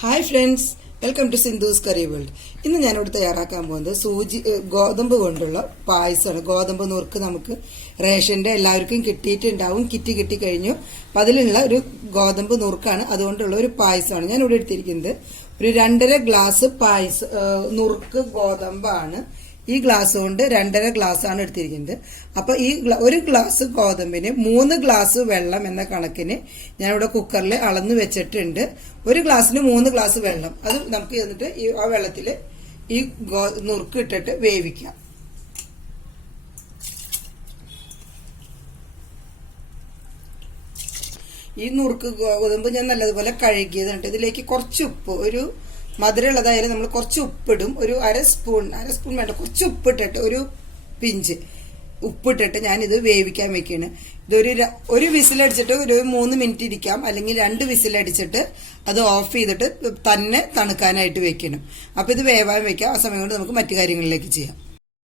Hi friends, welcome to Sindhu's curry world. ഇന്ന് ഞാനിവിടെ തയ്യാറാക്കാൻ പോകുന്നത് ഗോതമ്പ് കൊണ്ടുള്ള പായസമാണ്. ഗോതമ്പ് നുറുക്ക് നമുക്ക് റേഷന്റെ എല്ലാവർക്കും കിട്ടിയിട്ടുണ്ടാവും, കിറ്റ് കിട്ടിക്കഴിഞ്ഞു. അപ്പം അതിലുള്ള ഒരു ഗോതമ്പ് നുറുക്കാണ്, അതുകൊണ്ടുള്ള ഒരു പായസമാണ് ഞാൻ ഇവിടെ എടുത്തിരിക്കുന്നത്. ഒരു 2.5 ഗ്ലാസ് നുറുക്ക് ഗോതമ്പാണ്. ഈ ഗ്ലാസ് കൊണ്ട് 2.5 ഗ്ലാസ് ആണ് എടുത്തിരിക്കുന്നത്. അപ്പൊ ഈ ഒരു ഗ്ലാസ് ഗോതമ്പിന് 3 ഗ്ലാസ് വെള്ളം എന്ന കണക്കിന് ഞാനിവിടെ കുക്കറിൽ അളന്ന് വെച്ചിട്ടുണ്ട്. ഒരു ഗ്ലാസ്സിന് 3 ഗ്ലാസ് വെള്ളം. അത് നമുക്ക് എന്നിട്ട് ആ വെള്ളത്തിൽ ഈ നുറുക്ക് ഇട്ടിട്ട് വേവിക്കാം. ഈ നുറുക്ക് ഗോതമ്പ് ഞാൻ നല്ലതുപോലെ കഴുകിയതുണ്ട്. ഇതിലേക്ക് കുറച്ച് ഉപ്പ്, ഒരു മധുരമുള്ളതായാലും നമ്മൾ കുറച്ച് ഉപ്പിടും. ഒരു അര സ്പൂൺ വേണ്ട, കുറച്ച് ഉപ്പിട്ടിട്ട്, ഒരു പിഞ്ച് ഉപ്പിട്ടിട്ട് ഞാനിത് വേവിക്കാൻ വെക്കുകയാണ്. ഒരു വിസിലടിച്ചിട്ട് ഒരു 3 മിനിറ്റ് ഇരിക്കാം, അല്ലെങ്കിൽ 2 വിസിലടിച്ചിട്ട് അത് ഓഫ് ചെയ്തിട്ട് തന്നെ തണുക്കാനായിട്ട് വെക്കണം. അപ്പൊ ഇത് വേവാൻ വെക്കാം. ആ സമയം കൊണ്ട് നമുക്ക് മറ്റു കാര്യങ്ങളിലേക്ക് ചെയ്യാം.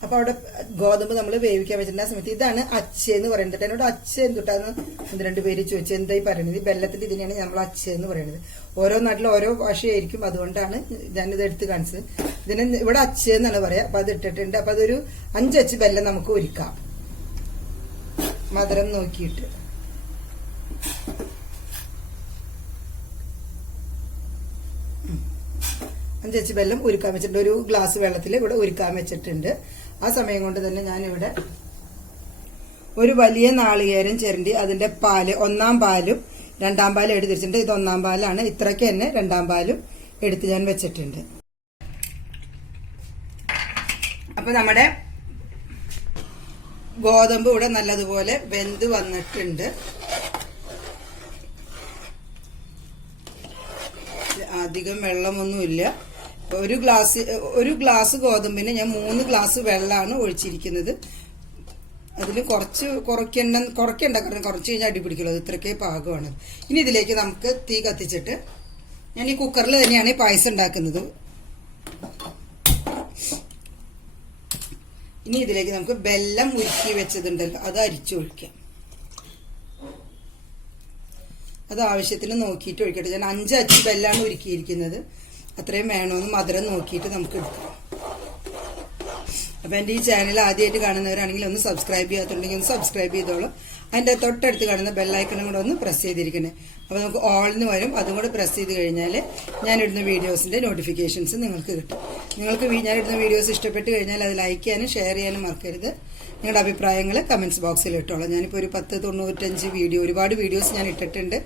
അപ്പൊ അവിടെ ഗോതമ്പ് നമ്മൾ വേവിക്കാൻ വെച്ചിട്ടുണ്ട്. ആ സമയത്ത് ഇതാണ് അച്ച എന്ന് പറയുന്നത്. എന്നോട് അച്ച എന്തുട്ടാന്ന് 1-2 പേര് ചോദിച്ചു, എന്തായി പറയുന്നത്. ബെല്ലത്തിന്റെ ഇതിനെയാണ് നമ്മൾ അച്ച എന്ന് പറയുന്നത്. ഓരോ നാട്ടിലും ഓരോ ഭാഷയായിരിക്കും, അതുകൊണ്ടാണ് ഞാനിത് എടുത്ത് കാണിച്ചത്. ഇതിന് ഇവിടെ അച്ച എന്നാണ് പറയാ. അപ്പൊ അത് ഇട്ടിട്ടുണ്ട്. അപ്പൊ അതൊരു 5 അച്ച് ബെല്ലം നമുക്ക് ഒരുക്കാം, മധുരം നോക്കിയിട്ട്. അഞ്ച് വെള്ളം ഉരുക്കാൻ വെച്ചിട്ടുണ്ട്. ഒരു ഗ്ലാസ് വെള്ളത്തിൽ ഇവിടെ ഉരുക്കാൻ വെച്ചിട്ടുണ്ട്. ആ സമയം കൊണ്ട് തന്നെ ഞാനിവിടെ ഒരു വലിയ നാളികേരം ചിരണ്ടി അതിന്റെ പാല്, 1-ാം പാലും 2-ാം പാലും എടുത്ത് വെച്ചിട്ടുണ്ട്. ഇത് 1-ാം പാലാണ്. ഇത്രയ്ക്ക് തന്നെ 2-ാം പാലും എടുത്ത് ഞാൻ വെച്ചിട്ടുണ്ട്. അപ്പൊ നമ്മുടെ ഗോതമ്പ് ഇവിടെ നല്ലതുപോലെ വെന്ത് വന്നിട്ടുണ്ട്. അധികം വെള്ളമൊന്നുമില്ല. ഒരു ഗ്ലാസ് ഗോതമ്പിന് ഞാൻ 3 ഗ്ലാസ് വെള്ളമാണ് ഒഴിച്ചിരിക്കുന്നത്. അതിൽ കുറയ്ക്കണ്ട, കാരണം കുറച്ച് കഴിഞ്ഞാൽ അടിപിടിക്കുള്ളൂ. ഇത്രയ്ക്കേ പാകമാണ്. ഇനി ഇതിലേക്ക് നമുക്ക് തീ കത്തിച്ചിട്ട്, ഞാൻ ഈ കുക്കറിൽ തന്നെയാണ് ഈ പായസം ഉണ്ടാക്കുന്നത്. ഇനി ഇതിലേക്ക് നമുക്ക് വെല്ലം ഉരുക്കി വെച്ചതുണ്ടല്ലോ, അത് അരിച്ചൊഴിക്കാം. അത് ആവശ്യത്തിന് നോക്കിയിട്ട് ഒഴിക്കട്ടെ. ഞാൻ 5 അച്ച് വെല്ലാണ് ഉരുക്കിയിരിക്കുന്നത്. അത്രയും വേണമെന്ന് മധുരം നോക്കിയിട്ട് നമുക്ക് എടുക്കാം. അപ്പൊ എന്റെ ഈ ചാനൽ ആദ്യമായിട്ട് കാണുന്നവരാണെങ്കിൽ ഒന്ന് സബ്സ്ക്രൈബ് ചെയ്യാത്തുണ്ടെങ്കിൽ ഒന്ന് സബ്സ്ക്രൈബ് ചെയ്തോളൂ. അതിന്റെ തൊട്ടടുത്ത് കാണുന്ന ബെല്ലൈക്കണും കൂടെ ഒന്ന് പ്രസ് ചെയ്തിരിക്കണേ. അപ്പൊ നമുക്ക് ഓൾന്ന് വരും. അതും കൂടെ പ്രസ് ചെയ്ത് കഴിഞ്ഞാൽ ഞാനിടുന്ന വീഡിയോസിന്റെ നോട്ടിഫിക്കേഷൻസ് നിങ്ങൾക്ക് കിട്ടും. നിങ്ങൾക്ക് ഞാനിടുന്ന വീഡിയോസ് ഇഷ്ടപ്പെട്ട് കഴിഞ്ഞാൽ അത് ലൈക്ക് ചെയ്യാനും ഷെയർ ചെയ്യാനും മറക്കരുത്. നിങ്ങളുടെ അഭിപ്രായങ്ങൾ കമന്റ്സ് ബോക്സിൽ ഇട്ടോളാം. ഞാനിപ്പോൾ ഒരു 10-95 വീഡിയോ, ഒരുപാട് വീഡിയോസ് ഞാൻ ഇട്ടിട്ടുണ്ട്.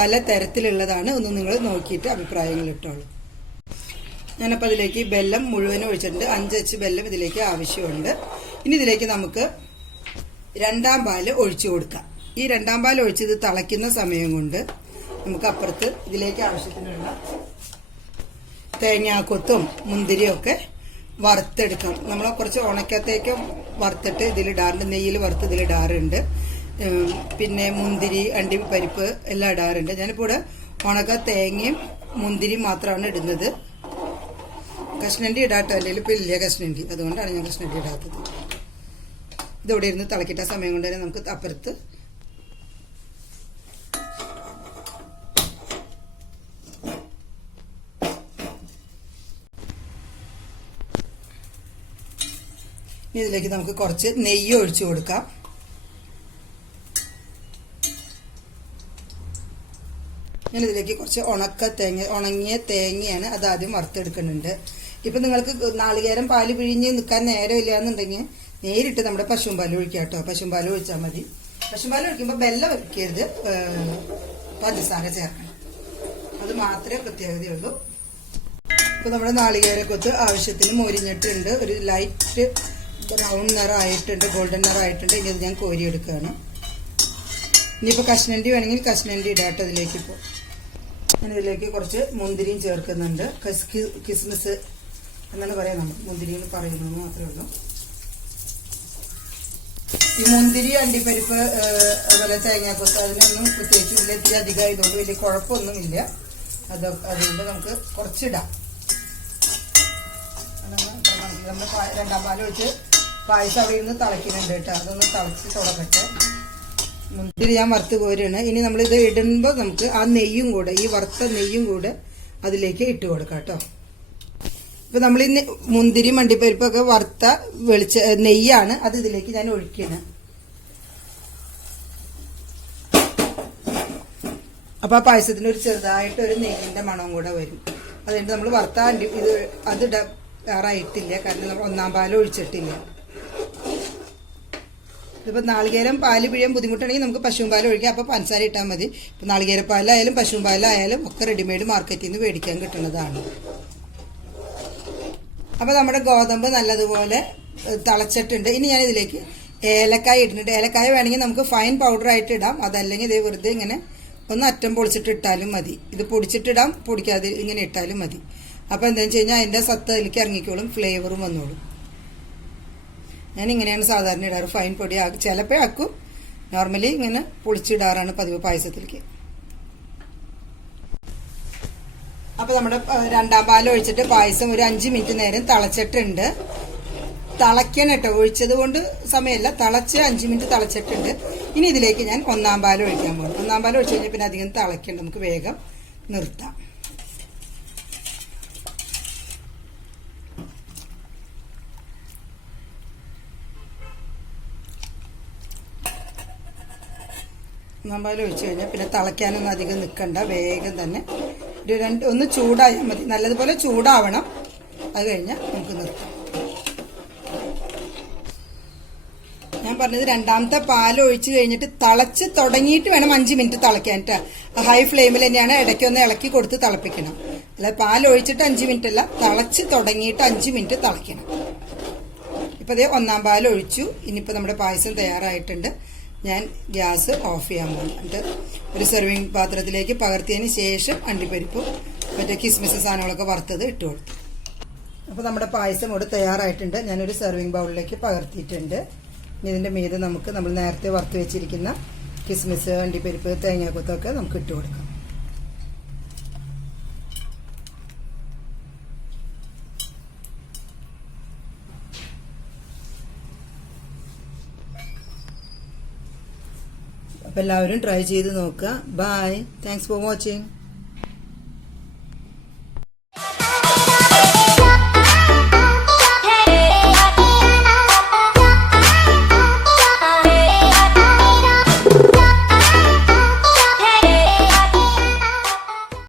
പല തരത്തിലുള്ളതാണ്. ഒന്ന് നിങ്ങൾ നോക്കിയിട്ട് അഭിപ്രായങ്ങൾ ഇട്ടോളൂ. ഞാനപ്പോൾ അതിലേക്ക് വെല്ലം മുഴുവനും ഒഴിച്ചിട്ടുണ്ട്. 5 അച്ച് വെല്ലം ഇതിലേക്ക് ആവശ്യമുണ്ട്. ഇനി ഇതിലേക്ക് നമുക്ക് 2-ാം പാല് ഒഴിച്ചു കൊടുക്കാം. ഈ 2-ാം പാൽ ഒഴിച്ച് ഇത് തിളയ്ക്കുന്ന സമയം കൊണ്ട് നമുക്ക് അപ്പുറത്ത് ഇതിലേക്ക് ആവശ്യത്തിനുള്ള തേങ്ങാക്കൊത്തും മുന്തിരിയും ഒക്കെ വറുത്തെടുക്കാം. നമ്മൾ കുറച്ച് ഉണക്കത്തേക്ക് വറുത്തിട്ട് ഇതിലിടാറുണ്ട്, നെയ്യിൽ വറുത്ത് ഇതിലിടാറുണ്ട്. പിന്നെ മുന്തിരി, അണ്ടിപ്പരിപ്പ് എല്ലാം ഇടാറുണ്ട്. ഞാനിപ്പോൾ ഇവിടെ ഉണക്ക തേങ്ങയും മുന്തിരിയും മാത്രമാണ് ഇടുന്നത്. കഷ്ണണ്ടി ഇടാട്ടോ, അല്ലെങ്കിൽ ഇപ്പം ഇല്ല കഷ്ണണ്ടി, അതുകൊണ്ടാണ് ഞാൻ കഷ്ണണ്ടി ഇടാത്തത്. ഇതോടെ ഇരുന്ന് തിളക്കിട്ട സമയം കൊണ്ട് തന്നെ നമുക്ക് അപ്പുറത്ത് ഇതിലേക്ക് നമുക്ക് കുറച്ച് നെയ്യ് ഒഴിച്ചു കൊടുക്കാം. ഞാൻ ഇതിലേക്ക് കുറച്ച് ഉണങ്ങിയ തേങ്ങയാണ്, അത് ആദ്യം വറുത്തെടുക്കുന്നുണ്ട്. ഇപ്പൊ നിങ്ങൾക്ക് നാളികേരം പാല് പിഴിഞ്ഞ് നിൽക്കാൻ നേരമില്ല എന്നുണ്ടെങ്കിൽ നേരിട്ട് നമ്മുടെ പശുമ്പാൽ ഒഴിക്കാം കേട്ടോ. പശുമ്പാൽ ഒഴിച്ചാൽ മതി. പശുമ്പാൽ ഒഴിക്കുമ്പോൾ വെള്ളം ഒഴിക്കരുത്, പഞ്ചസാര ചേർക്കണം. അത് മാത്രമേ പ്രത്യേകതയുള്ളൂ. ഇപ്പൊ നമ്മുടെ നാളികേരക്കൊത്ത് ആവശ്യത്തിന് മൊരിഞ്ഞിട്ടുണ്ട്. ഒരു ലൈറ്റ് ബ്രൗൺ നിറമായിട്ടുണ്ട്, ഗോൾഡൻ നിറമായിട്ടുണ്ട്. ഇനി അത് ഞാൻ കോരിയെടുക്കുകയാണ്. ഇനിയിപ്പോൾ കഷ്ണണ്ടി വേണമെങ്കിൽ കഷ്ണണ്ടി ഇടാട്ടോ ഇതിലേക്ക്. ഇപ്പോൾ ഞാനിതിലേക്ക് കുറച്ച് മുന്തിരിയും ചേർക്കുന്നുണ്ട്. കിസ്മിസ് എന്നാണ് പറയാം, നമ്മൾ മുന്തിരി എന്ന് പറയുന്നത് മാത്രമേ ഉള്ളൂ. ഈ മുന്തിരി, അണ്ടിപ്പരിപ്പ്, അതുപോലെ തേങ്ങാക്കൊത്ത് അതിനൊന്നും പ്രത്യേകിച്ച് ഇതിലേക്ക് അധികമായതുകൊണ്ട് വലിയ കുഴപ്പമൊന്നുമില്ല. അതുകൊണ്ട് നമുക്ക് കുറച്ചിടാം. നമ്മൾ 2-ാം പാൽ ഒഴിച്ച് പായസം അവിടെ ഇരുന്ന് തിളയ്ക്കുന്നുണ്ട് കേട്ടോ. അതൊന്ന് തിളച്ച് തുടങ്ങട്ടെ. മുന്തിരി ഞാൻ വറുത്ത് കോരുകയാണ്. ഇനി നമ്മൾ ഇത് ഇടുമ്പോൾ നമുക്ക് ആ നെയ്യും കൂടെ, ഈ വറുത്ത നെയ്യും കൂടെ അതിലേക്ക് ഇട്ട് കൊടുക്കാം കേട്ടോ. ഇപ്പൊ നമ്മൾ ഈ മുന്തിരി മണ്ടിപ്പരിപ്പൊക്കെ വറുത്ത നെയ്യാണ് അത് ഇതിലേക്ക് ഞാൻ ഒഴിക്കുന്നത്. അപ്പൊ ആ പായസത്തിന് ഒരു ചെറുതായിട്ട് ഒരു നെയ്യിന്റെ മണവും കൂടെ വരും. അതുകൊണ്ട് നമ്മൾ വറുത്ത ഇത് അത് ഇടാറായിട്ടില്ല, കാരണം നമ്മൾ ഒന്നാം പാൽ ഒഴിച്ചിട്ടില്ല. ഇപ്പൊ നാളികേരം പാല് പിഴിയാൻ ബുദ്ധിമുട്ടുണ്ടെങ്കിൽ നമുക്ക് പശുവും പാൽ ഒഴിക്കാം. അപ്പൊ പഞ്ചസാര ഇട്ടാൽ മതി. ഇപ്പൊ നാളികേരപ്പാലായാലും പശുവും പാലായാലും ഒക്കെ റെഡിമെയ്ഡ് മാർക്കറ്റിൽ നിന്ന് മേടിക്കാൻ കിട്ടുന്നതാണ്. അപ്പൊ നമ്മുടെ ഗോതമ്പ് നല്ലതുപോലെ തിളച്ചിട്ടുണ്ട്. ഇനി ഞാൻ ഇതിലേക്ക് ഏലക്കായ ഇട്ടിട്ടുണ്ട്. ഏലക്കായ വേണമെങ്കിൽ നമുക്ക് ഫൈൻ പൗഡർ ആയിട്ട് ഇടാം, അതല്ലെങ്കിൽ ഇത് വെറുതെ ഇങ്ങനെ ഒന്ന് അറ്റം പൊളിച്ചിട്ട് ഇട്ടാലും മതി. ഇത് പൊടിച്ചിട്ടിടാം, പൊടിക്കാതെ ഇങ്ങനെ ഇട്ടാലും മതി. അപ്പൊ എന്താണെന്ന് വെച്ച് കഴിഞ്ഞാൽ അതിന്റെ സത്ത് അതിലേക്ക് ഇറങ്ങിക്കോളും, ഫ്ലേവറും വന്നോളും. ഞാൻ ഇങ്ങനെയാണ് സാധാരണ ഇടാറ്, ഫൈൻ പൊടി ചിലപ്പോൾ ആക്കും. നോർമലി ഇങ്ങനെ പൊളിച്ചിടാറാണ് പതിവ് പായസത്തിലേക്ക്. അപ്പൊ നമ്മുടെ രണ്ടാം പാൽ ഒഴിച്ചിട്ട് പായസം ഒരു 5 മിനിറ്റ് നേരം തിളച്ചിട്ടുണ്ട്. തിളയ്ക്കണം കേട്ടോ, ഒഴിച്ചത് കൊണ്ട് സമയമല്ല, തിളച്ച് 5 മിനിറ്റ് തിളച്ചിട്ടുണ്ട്. ഇനി ഇതിലേക്ക് ഞാൻ ഒന്നാം പാൽ ഒഴിക്കാൻ പോകും. ഒന്നാം പാൽ ഒഴിച്ചു കഴിഞ്ഞാൽ പിന്നെ അധികം തിളയ്ക്കണ്ട, നമുക്ക് വേഗം നിർത്താം. ഒന്നാം പാൽ ഒഴിച്ചു കഴിഞ്ഞാൽ പിന്നെ തിളയ്ക്കാനൊന്നും അധികം നിൽക്കണ്ട, വേഗം തന്നെ ഒന്ന് ചൂടായാൽ മതി. നല്ലതുപോലെ ചൂടാവണം, അത് കഴിഞ്ഞാൽ നമുക്ക് നിർത്താം. ഞാൻ പറഞ്ഞത് രണ്ടാമത്തെ പാൽ ഒഴിച്ചു കഴിഞ്ഞിട്ട് തിളച്ച് തുടങ്ങിയിട്ട് വേണം 5 മിനിറ്റ് തിളയ്ക്കാൻ. ഹൈ ഫ്ലെയിമിൽ തന്നെയാണ്, ഇടയ്ക്കൊന്ന് ഇളക്കി കൊടുത്ത് തിളപ്പിക്കണം. അല്ലാതെ പാൽ ഒഴിച്ചിട്ട് 5 മിനിറ്റ് അല്ല, തിളച്ച് തുടങ്ങിയിട്ട് 5 മിനിറ്റ് തിളയ്ക്കണം. ഇപ്പൊ അതേ ഒന്നാം പാൽ ഒഴിച്ചു. ഇനിയിപ്പോ നമ്മുടെ പായസം തയ്യാറായിട്ടുണ്ട്. ഞാൻ ഗ്യാസ് ഓഫ് ചെയ്യാൻ പോകും. എന്നിട്ട് ഒരു സെർവിങ് പാത്രത്തിലേക്ക് പകർത്തിയതിന് ശേഷം അണ്ടിപ്പരിപ്പും മറ്റേ കിസ്മിസ് സാധനങ്ങളൊക്കെ വറുത്തത് ഇട്ട് കൊടുത്തു. അപ്പോൾ നമ്മുടെ പായസം ഇവിടെ തയ്യാറായിട്ടുണ്ട്. ഞാനൊരു സെർവിങ് ബൗളിലേക്ക് പകർത്തിയിട്ടുണ്ട്. ഇനി ഇതിൻ്റെ മീതെ നമ്മൾ നേരത്തെ വറുത്ത് വെച്ചിരിക്കുന്ന കിസ്മിസ്, അണ്ടിപ്പരിപ്പ്, തേങ്ങാക്കൊത്തൊക്കെ നമുക്ക് ഇട്ട് കൊടുക്കാം. അപ്പോൾ എല്ലാവരും ട്രൈ ചെയ്ത് നോക്കുക. Bye, thanks for watching.